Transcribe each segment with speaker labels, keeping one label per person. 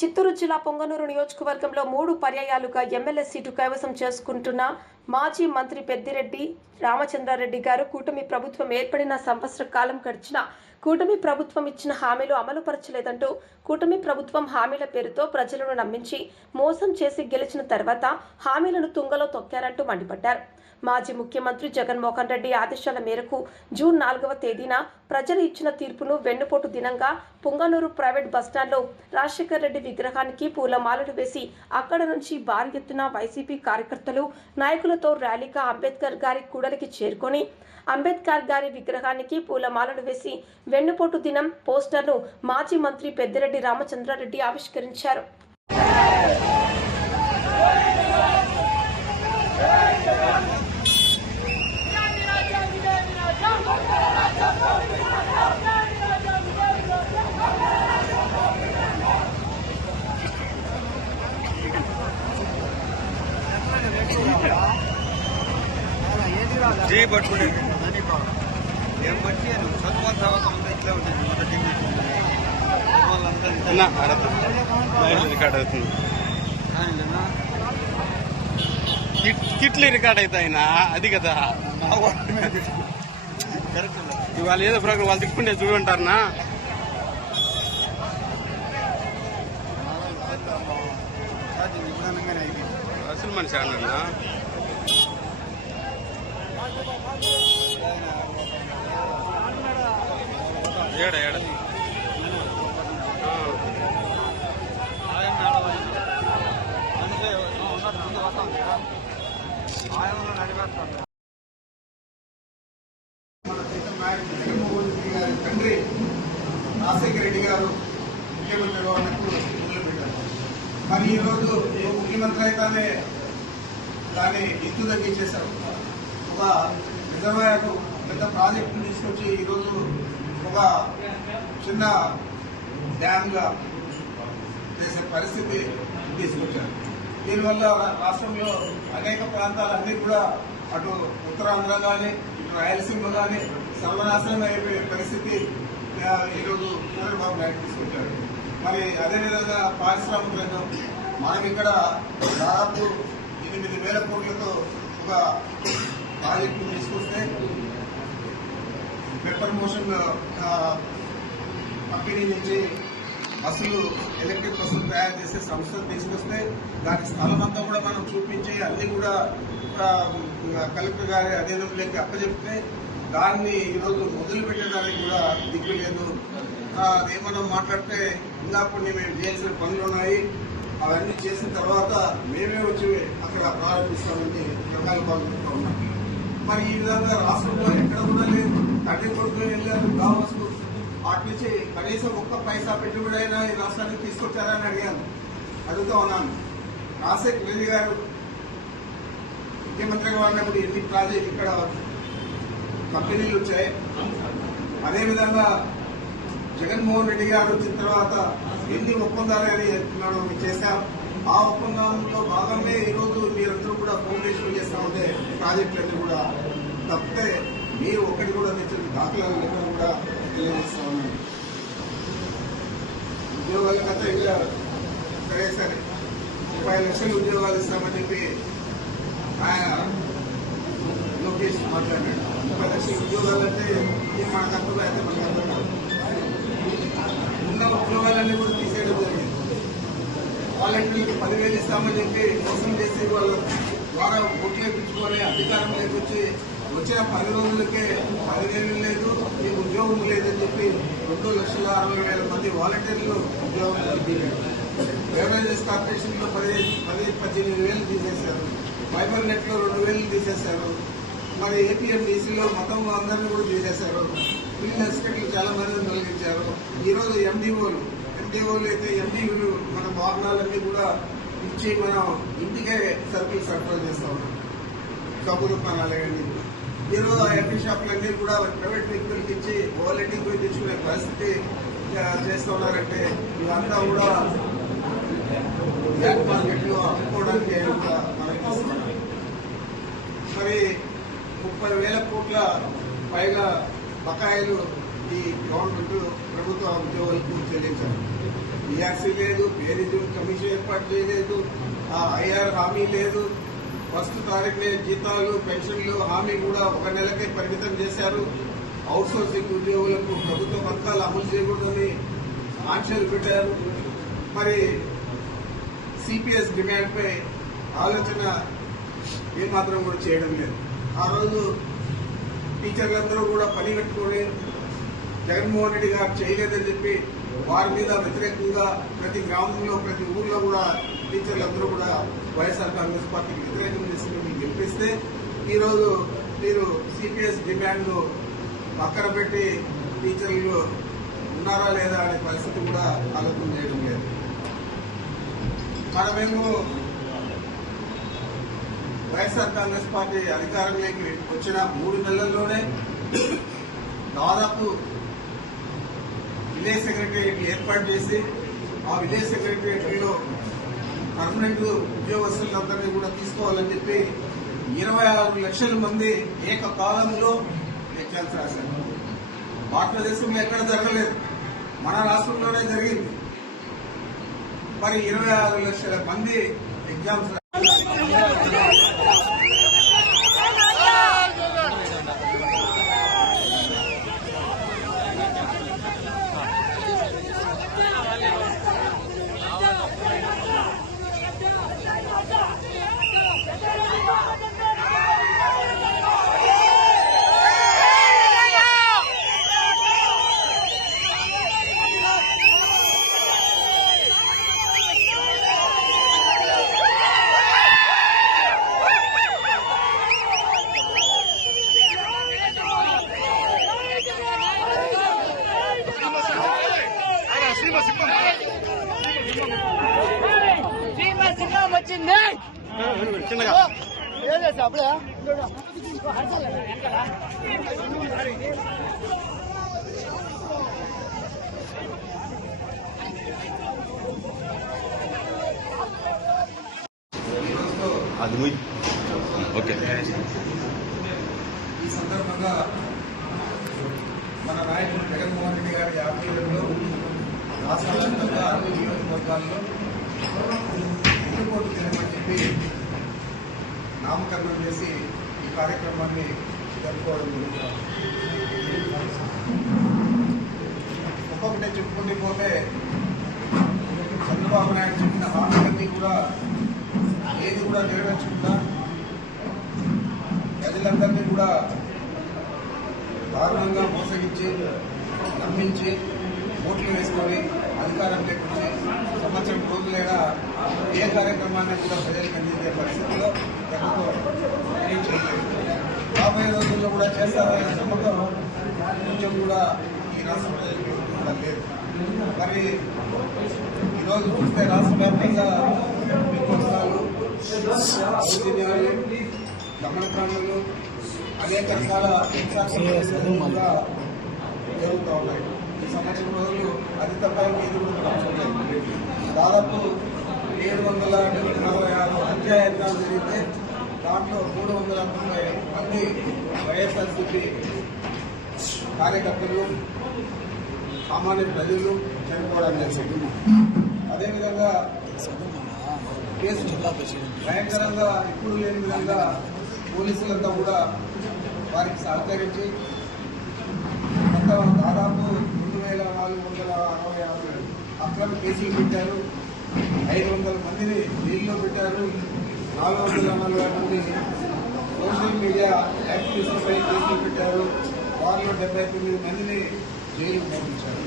Speaker 1: చిత్తూరు జిల్లా పొంగనూరు నియోజకవర్గంలో మూడు పర్యాయాలుగా ఎమ్మెల్యే సీటు కైవసం చేసుకుంటున్న మాజీ మంత్రి పెద్దిరెడ్డి రామచంద్రారెడ్డి గారు కూటమి ప్రభుత్వం ఏర్పడిన సంవత్సర కాలం గడిచిన కూటమి ప్రభుత్వం ఇచ్చిన హామీలు అమలుపరచలేదంటూ కూటమి ప్రభుత్వం హామీల పేరుతో ప్రజలను నమ్మించి మోసం చేసి గెలిచిన తర్వాత హామీలను తుంగలో తొక్కారంటూ మండిపడ్డారు. మాజీ ముఖ్యమంత్రి జగన్మోహన్ రెడ్డి ఆదేశాల మేరకు జూన్ నాలుగవ తేదీన ప్రజలు ఇచ్చిన తీర్పును వెన్నుపోటు దినంగా పుంగనూరు ప్రైవేట్ బస్టాండ్లో రాజశేఖర్ రెడ్డి విగ్రహానికి పూలమాలలు వేసి అక్కడ నుంచి భారీ ఎత్తున వైసీపీ కార్యకర్తలు నాయకులతో ర్యాలీగా అంబేద్కర్ గారి కూడలికి చేరుకొని అంబేద్కర్ గారి విగ్రహానికి పూలమాలలు వేసి వెన్నుపోటు దినం పోస్టర్ను మాజీ మంత్రి పెద్దిరెడ్డి రామచంద్రారెడ్డి ఆవిష్కరించారు.
Speaker 2: జై పట్టుకునే ఏం మంచి చదువు తర్వాత ఇట్లా ఉంటుంది మొదటి
Speaker 3: రికార్డ్ అవుతుంది. కిట్- కిట్లు రికార్డ్ అవుతాయినా అది కదా. ఇవాళ ఏదో ప్రోగ్రామ్ వాళ్ళు తిట్టుకుంటే చూడంటారనా అసలు మనిషి అన్నా. ఏడ ఏడ
Speaker 4: తండ్రి రాజశేఖర రెడ్డి గారు ముఖ్యమంత్రిగా ఉన్నప్పుడు మొదలుపెట్టారు మరి ఈరోజు ముఖ్యమంత్రి అయితేనే దాన్ని ఎత్తు తగ్గించేశారు ఒక రిజర్వాయర్ పెద్ద ప్రాజెక్టు తీసుకొచ్చి ఈరోజు ఒక చిన్న డ్యామ్గా చేసే పరిస్థితి తీసుకొచ్చారు. దీనివల్ల రాష్ట్రంలో అనేక ప్రాంతాలన్నీ కూడా అటు ఉత్తరాంధ్ర కానీ ఇటు రాయలసీమ కానీ సర్వనాశనం అయిపోయే పరిస్థితి ఈరోజు చంద్రబాబు నాయుడు తీసుకొచ్చారు. మరి అదేవిధంగా పారిశ్రామిక రంగం మనం ఇక్కడ దాదాపు ఎనిమిది వేల కోట్లతో ఒక ప్రాజెక్టు తీసుకొస్తే పెప్పర్ మోషన్ ఆ, పంపిణీ నుంచి బస్సులు ఎలక్ట్రిక్ బస్సులు తయారు చేసే సంస్థలు తీసుకొస్తే దాని స్థలం అంతా కూడా మనం చూపించి అన్ని కూడా కలెక్టర్ గారి అధీనంలోకి అప్పచెప్తే దాన్ని ఈరోజు మొదలు పెట్టడానికి కూడా దిక్కు లేదు. ఏమన్నా మాట్లాడితే ఇంకా కొన్ని మేము చేయాల్సిన పనులు ఉన్నాయి. అవన్నీ చేసిన తర్వాత మేమే వచ్చి అక్కడ ప్రారంభిస్తామని రకాల పాల్గొంటూ మరి ఈ విధంగా రాష్ట్రంలో ఎక్కడ కూడా లేదు. తండ్రి కొడుకులు వెళ్ళారు కావచ్చు వాటి నుంచి కనీసం ఒక్క పైసా పెట్టుబడి అయినా ఈ రాష్ట్రానికి తీసుకొచ్చారని అడిగాను. అడుగుతా ఉన్నాను. రాజశేఖర్ రెడ్డి గారు ముఖ్యమంత్రిగా ఉన్నప్పుడు ఎన్ని ప్రాజెక్ట్ ఇక్కడ కంపెనీలు వచ్చాయి? అదేవిధంగా జగన్మోహన్ రెడ్డి గారు వచ్చిన తర్వాత ఎన్ని ఒప్పందాలు అని మనం చేశాం ఆ ఒప్పందంలో భాగంగా ఈరోజు మీరందరూ కూడా ఫౌండేషన్ చేస్తా ఉంటే ప్రాజెక్టులన్నీ కూడా తప్పితే మీరు ఒకటి కూడా తెచ్చిన దాఖలాలు లేకుండా కూడా తెలియజేస్తా ఉన్నాను. ఉద్యోగాల కథ వెళ్ళారు. సరే సరే. ముప్పై లక్షలు ఉద్యోగాలు ఇస్తామని చెప్పి ఆయన లోకేష్ మాట్లాడాడు. ముప్పై లక్షల ఉద్యోగాలు అంటే ఇది మనకు అర్థం అయితే మనకు అర్థం కాదు. ఉన్న ఉద్యోగాలన్నీ కూడా తీసేయడం జరిగింది. వాలంటీర్లకు పదివేలు ఇస్తామని చెప్పి మోసం చేసి వాళ్ళు ద్వారా ఓట్లు వేయించుకొని అధికారం లేకొచ్చి వచ్చిన పది రోజులకే పదివేలు లేదు ఈ ఉద్యోగం లేదని చెప్పి రెండు లక్షల అరవై వేల మంది వాలంటీర్లు ఉద్యోగం బెవరేజెస్ కార్పొరేషన్లో పది పది పద్దెనిమిది వేలు తీసేశారు. ఫైబర్ నెట్లో రెండు వేలు తీసేశారు. మరి ఏపీఎండీసీలో మొత్తం అందరినీ కూడా తీసేశారు. ఫీల్డ్ అసిస్టెంట్లు చాలా మందిని తొలగించారు ఈరోజు ఎండిఓలు ఎండిఓలు అయితే ఎండిఓలు మన వాహనాలన్నీ కూడా ఇచ్చి మనం ఇంటికే సర్వీస్ సరఫరా చేస్తా ఉన్నాం. సబ్బు దుకాణాలు అవన్నీ ఆ ఎంపీ షాపులన్నీ కూడా ప్రైవేట్ వ్యక్తులకి ఇచ్చి ఓవర్లెట్టింగ్ పోయి తెచ్చుకునే పరిస్థితి చేస్తూ ఉన్నారంటే ఇదంతా కూడా బ్లాక్ అమ్ముకోవడానికి కూడా మరి ముప్పై వేల కోట్ల పైగా బకాయిలు ఈ గవర్నమెంట్ ప్రభుత్వ ఉద్యోగులకు చెల్లించారు. ఈఆర్సీ లేదు పేరు కమిషన్ ఏర్పాటు చేయలేదు ఆ ఐఆర్ హామీ లేదు. ఫస్ట్ తారీఖునే జీతాలు పెన్షన్లు హామీ కూడా ఒక నెలకే పరిమితం చేశారు. అవుట్ సోర్సింగ్ ఉద్యోగులకు ప్రభుత్వ పథకాలు అమలు చేయకూడదని ఆంక్షలు పెట్టారు. మరి సిపిఎస్ డిమాండ్పై ఆలోచన ఏమాత్రం కూడా చేయడం లేదు. ఆ రోజు టీచర్లందరూ కూడా పని కట్టుకొని జగన్మోహన్ రెడ్డి గారు చేయలేదని చెప్పి వారి మీద వ్యతిరేకంగా ప్రతి గ్రామంలో ప్రతి ఊర్లో కూడా టీచర్లందరూ కూడా వైఎస్ఆర్ కాంగ్రెస్ పార్టీకి వ్యతిరేకం చేసి మీకు గెలిపిస్తే ఈరోజు మీరు సిపిఎస్ డిమాండ్ పక్కన పెట్టి టీచర్లు ఉన్నారా లేదా అనే పరిస్థితి కూడా ఆలోచన చేయడం లేదు. మనమేమో వైఎస్ఆర్ కాంగ్రెస్ పార్టీ అధికారంలోకి వచ్చిన మూడు నెలల్లోనే దాదాపు విలేజ్ సెక్రటరీ ఏర్పాటు చేసి ఆ విలేజ్ సెక్రటరీలో పర్మనెంట్ ఉద్యోగస్తులందరినీ కూడా తీసుకోవాలని చెప్పి ఇరవై ఆరు లక్షల మంది ఏకకాలంలో ఎగ్జామ్స్ రాశారు. భారతదేశంలో ఎక్కడ జరగలేదు. మన రాష్ట్రంలోనే జరిగింది. మరి ఇరవై ఆరు లక్షల మంది ఎగ్జామ్స్
Speaker 3: చిన్నగా అది ఓకే.
Speaker 4: ఈ సందర్భంగా మన నాయకుడు జగన్మోహన్ రెడ్డి గారి ఆధ్వర్యంలో రాష్ట్ర వ్యాప్తంగా అన్ని నియోజకవర్గాల్లో ఎన్నుకోటు తినమని చెప్పి నామకరణం చేసి ఈ కార్యక్రమాన్ని జరుపుకోవడం జరుగుతుంది ఒక్కొక్కటే చెప్పుకుంటూ పోతే చంద్రబాబు నాయుడు చెప్పిన హామీలన్నీ కూడా ఏది కూడా నెరవేర్చుకుందా? ప్రజలందరినీ కూడా దారుణంగా మోసగించి నమ్మించి ఓట్లు వేసుకొని అధికారం లేకుండా సంవత్సరం రోజులైనా ఏ కార్యక్రమాన్ని కూడా ప్రజలకు అందించే పరిస్థితిలో ప్రభుత్వం రాబోయే రోజుల్లో కూడా చేస్తారనే నమ్మకం కొంచెం కూడా ఈ రాష్ట్ర ప్రజలకు కూడా లేదు. మరి ఈరోజు చూస్తే రాష్ట్ర వ్యాప్తంగా విధ్వంసాలు దౌర్జన్యాలు గమనకాండలు అనేక రకాల హింసాత్మక కూడా జరుగుతూ ఉన్నాయి. ఈ సంవత్సరం రోజులు అది తప్ప ఇది దాదాపు ఏడు వందల నలభై ఆరు అధ్యాయంగా జరిగితే దాంట్లో మూడు వందల తొంభై మంది వైఎస్ఆర్సీపీ కార్యకర్తలు సామాన్య ప్రజలు చనిపోవడం జరిగింది. అదేవిధంగా కేసు భయంకరంగా ఇప్పుడు లేని విధంగా పోలీసులంతా కూడా వారికి సహకరించి దాదాపు రెండు వేల నాలుగు వందల అరవై ఆరు అక్రమ కేసులు పెట్టారు. ఐదు వందల మందిని జైల్లో పెట్టారు. నాలుగు వందల నలభై మంది సోషల్ మీడియా యాక్టివిస్టులపై కేసులు పెట్టారు. వారిలో డెబ్బై తొమ్మిది మందిని జైలు పంపించారు.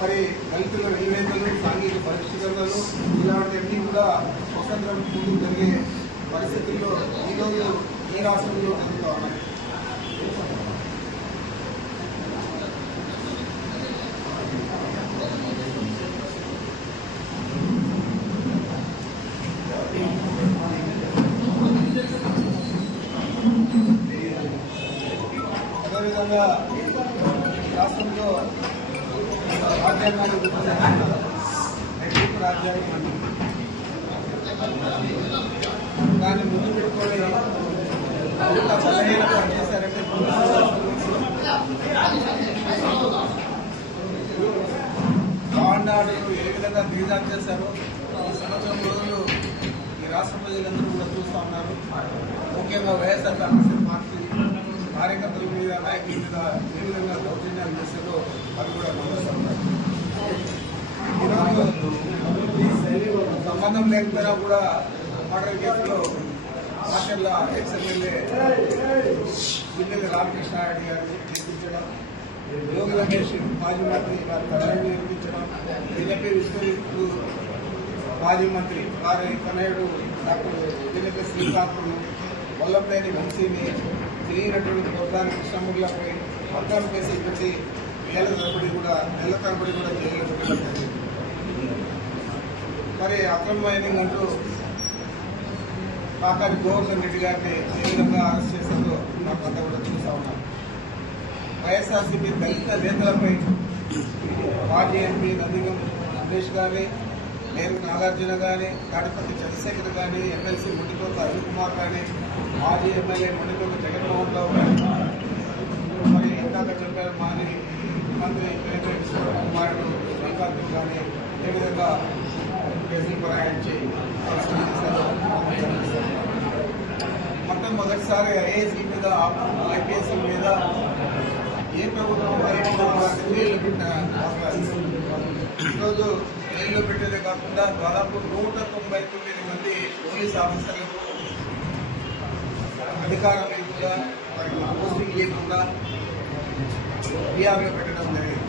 Speaker 4: మరి దళితుల నివేదనలు సాంఘిక పరిష్కరణలు ఇలాంటివన్నీ కూడా స్వతంత్రం ముందు జరిగే పరిస్థితుల్లో ఈరోజు ఈ రాష్ట్రంలో అందుతా ఉన్నాయి విధంగా రాష్ట్రంలో రాజ్యాంగాన్ని రాజ్యాంగం దాన్ని ముందు పెట్టుకొని పదిహేను ఏ విధంగా దిగజాం చేశారో ఈ సంవత్సరం రోజులు ఈ రాష్ట్ర ప్రజలందరూ కూడా చూస్తూ ఉన్నారు. ముఖ్యంగా వైఎస్ఆర్ కాంగ్రెస్ పార్టీ కార్యకర్తల మీద నాయకుల మీద ఏ విధంగా దౌర్జన్యాలు చేశారో అది కూడా గమనిస్తున్నారు సంబంధం. లేకపోయినా కూడా మర్డర్ కేసులో మాచర్ల ఎక్స్ ఎమ్మెల్యే జిల్లెల రామకృష్ణారెడ్డి గారిని నిర్మించడం యోగి రమేష్ మాజీ మంత్రి వారి తనయుడు నిర్మించడం బీజేపీ విశ్వవిద్యుత్తు మాజీ మంత్రి వారి తనయుడు డాక్టర్ బీజేపీ శ్రీకాకుడు వల్లపేని వంశీని తెలియనటువంటి గొప్పదాని కృష్ణమూర్లపై పక్కన కేసులు పెట్టి వేల తరబడి కూడా నెల తరబడి కూడా జైల్లో మరి అక్రమ మైనింగ్ అంటూ కాకాని గోవర్ధన్ రెడ్డి గారిని ఏ విధంగా అరెస్ట్ చేశారో నాకు అంతా కూడా చూసా ఉన్నాను వైఎస్ఆర్సీపీ దళిత నేతలపై మాజీ ఎంపీ నందిగం సురేష్ గారి నేను నాగార్జున కానీ కాటిపల్లి చంద్రశేఖర్ కానీ ఎమ్మెల్సీ ముడికోత అరుణ్ కుమార్ కానీ మాజీ ఎమ్మెల్యే ముడికోత జగన్మోహన్ రావు గాని మరి ఇందాక చెప్పారు మాజీ మంత్రి పేరు కుమారుడు శ్రీకాంత్ కానీ ఏ విధంగా కేసులు ప్రయాణించి అరెస్ట్ చేశారో మొత్తం మొదటిసారి ఐఏఎస్సీ మీద ఐపీఎస్ మీద ఏ ప్రభుత్వం ఈరోజు జైల్లో పెట్టేదే కాకుండా దాదాపు నూట తొంభై తొమ్మిది మంది పోలీస్ ఆఫీసర్లకు అధికారం లేకుండా వారికి పోస్టింగ్ ఇవ్వకుండా బీఆర్లో పెట్టడం జరిగింది.